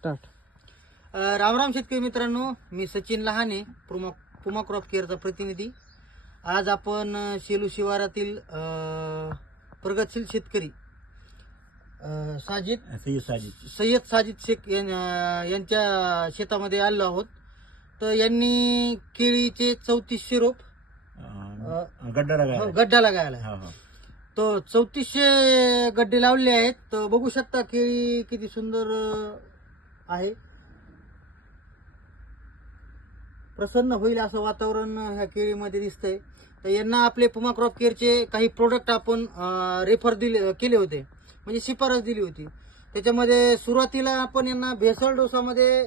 Start रामराम शेतकरी मित्रांनो मी सचिन लहाने पुमा पुमा क्रॉप केअरचा प्रतिनिधी. आज आपण शेलू शिवारातील प्रगतशील शेतकरी साजिद सय्यद साजिद. सय्यद साजिद शेख यांच्या शेतामध्ये आलो आहोत. तर यांनी केळीचे चौतीसशे रोप गड्डा लगाया हो, गड्डा लागायला हा हा. तो चौतीसशे गड्डे लावले आहेत. तर बघू शकता केळी किती सुंदर आहे. प्रसन्न होईल असं वातावरण ह्या केळीमध्ये दिसतंय. तर यांना आपले पुमा क्रॉप केअरचे काही प्रोडक्ट आपण रेफर दिले केले होते. म्हणजे शिफारस दिली होती. त्याच्यामध्ये सुरुवातीला आपण यांना भेसळ डोसामध्ये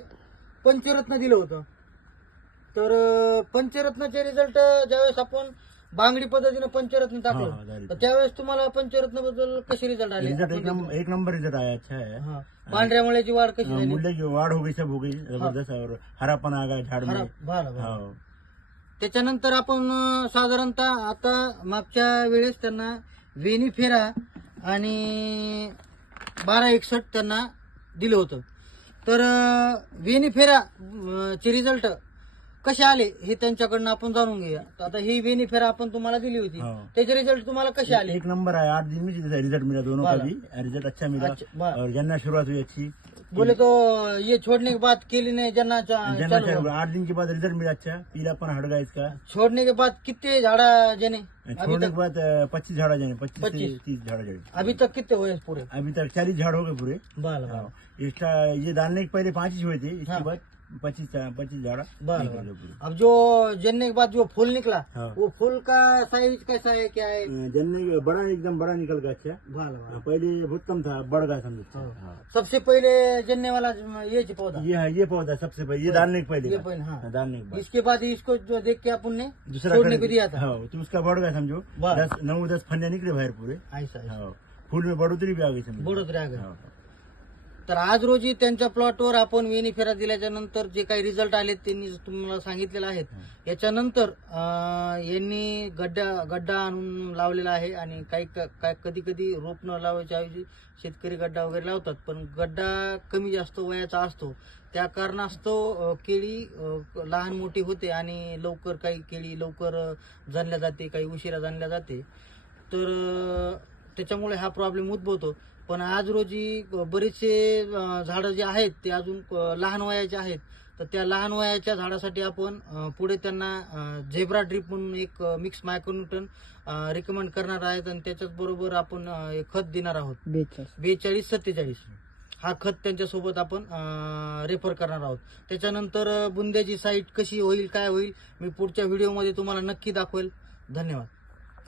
पंचरत्न दिलं होतं. तर पंचरत्नाचे रिझल्ट ज्यावेळेस आपण बांगडी पद्धतीने पंचरत्न हा, टाकलं. झाली. तर त्यावेळेस तुम्हाला पंचरत्नबद्दल कसे रिझल्ट आले रिजल्ट एक नंबर एक नंबर रिजल्ट आया अच्छा है. हा. पांढऱ्या मुळ्याची वाढ कशी अं, झाली? मूल्य की वाढ हो गई सब हो. गई जबरदस्त और हरापन आ गया झाड़ में खराब बरं, बरं. हाँ. त्याच्यानंतर आपण अं, साधारणतः आता मागच्या वेळेस त्यांना वेनिफेरा आणि बारा एकसष्ट त्यांना दिलं होतं. तर अं, वेनिफेरा अं, चे रिझल्ट कसे आले हे त्यांच्याकडनं आपण जाणून घेऊया. तर आता ही वेनिफेरा आपण तुम्हाला दिली होती. हो. त्याचे रिझल्ट तुम्हाला कसे आले? एक नंबर आया आठ दिन में रिजल्ट मिला दोनों का बड़ा। भी रिजल्ट अच्छा मिला अच्छा, बड़ा। और जन्ना शुरुआत हुई अच्छी. बोले तो ये छोड़ने के बाद केली ने जन्नाचा जन्ना चालू चालू हुआ। हुआ। आठ दिन के बाद रिजल्ट मिला अच्छा. पीलापन हट गया इसका. छोड़ने के बाद कितने झाड़ा जने छोड़ने के बाद पच्चीस झाड़ा जाने पच्चीस से 25 तीस झाड़ा जाने अभी तक कितने हुए पूरे? अभी तक चालीस झाड़ हो गए पूरे. बाल हाँ। इसका ये डालने के पहले पांच ही हुए थे इसके हाँ। बाद पच्चीस पच्चीस झाड़ा. अब जो जन्ने के बाद जो फूल निकला हाँ। वो फूल का साइज़ कैसा है क्या है? जन्ने के- बड़ा एकदम बड़ा निकल गया अच्छा. हाँ, पहले बहुत कम था बढ़ गया समझो हाँ। हाँ। सबसे पहले जन्ने वाला ये पौधा. ये है ये पौधा सबसे पहले ये डालने के पहले ये पहले, हाँ। हाँ, डालने के बाद. इसके बाद इसको जो देख के अपन ने दूसरा छोड़ने को दिया था. हाँ तो उसका बढ़ गया समझो. दस नौ दस फन्ने निकले बाहर पूरे. ऐसा. हाँ. फूल में बढ़ोतरी भी आ गई समझो बढ़ोतरी आ गई. तर आज रोजी त्यांच्या प्लॉटवर आपण वेनिफेरा दिल्याच्या नंतर जे काही रिझल्ट आले त्यांनी तुम्हाला सांगितलेलं आहेत याच्यानंतर यांनी गड्डा गड्डा आणून लावलेला आहे आणि काही काय कधी कधी रोप न लावायच्या ऐवजी शेतकरी गड्डा वगैरे लावतात. पण गड्डा कमी जास्त वयाचा असतो. त्या कारणास्तव केळी लहान मोठी होते आणि लवकर काही केळी लवकर जाणल्या जाते काही उशिरा जाणल्या जाते. तर त्याच्यामुळे हा प्रॉब्लेम उद्भवतो. पण आज रोजी बरेचसे झाडं जे आहेत ते अजून लहान वयाचे आहेत. तर त्या लहान वयाच्या झाडासाठी आपण पुढे त्यांना झेब्रा ड्रिप म्हणून एक मिक्स मायक्रोन्यूटन रिकमेंड करणार आहेत आणि त्याच्याच बरोबर आपण खत देणार आहोत. बेचाळीस. सत्तेचाळीस. हा खत त्यांच्यासोबत आपण रेफर करणार आहोत. त्याच्यानंतर बुंद्याची साईट कशी होईल काय होईल मी पुढच्या व्हिडिओमध्ये तुम्हाला नक्की दाखवेल. धन्यवाद.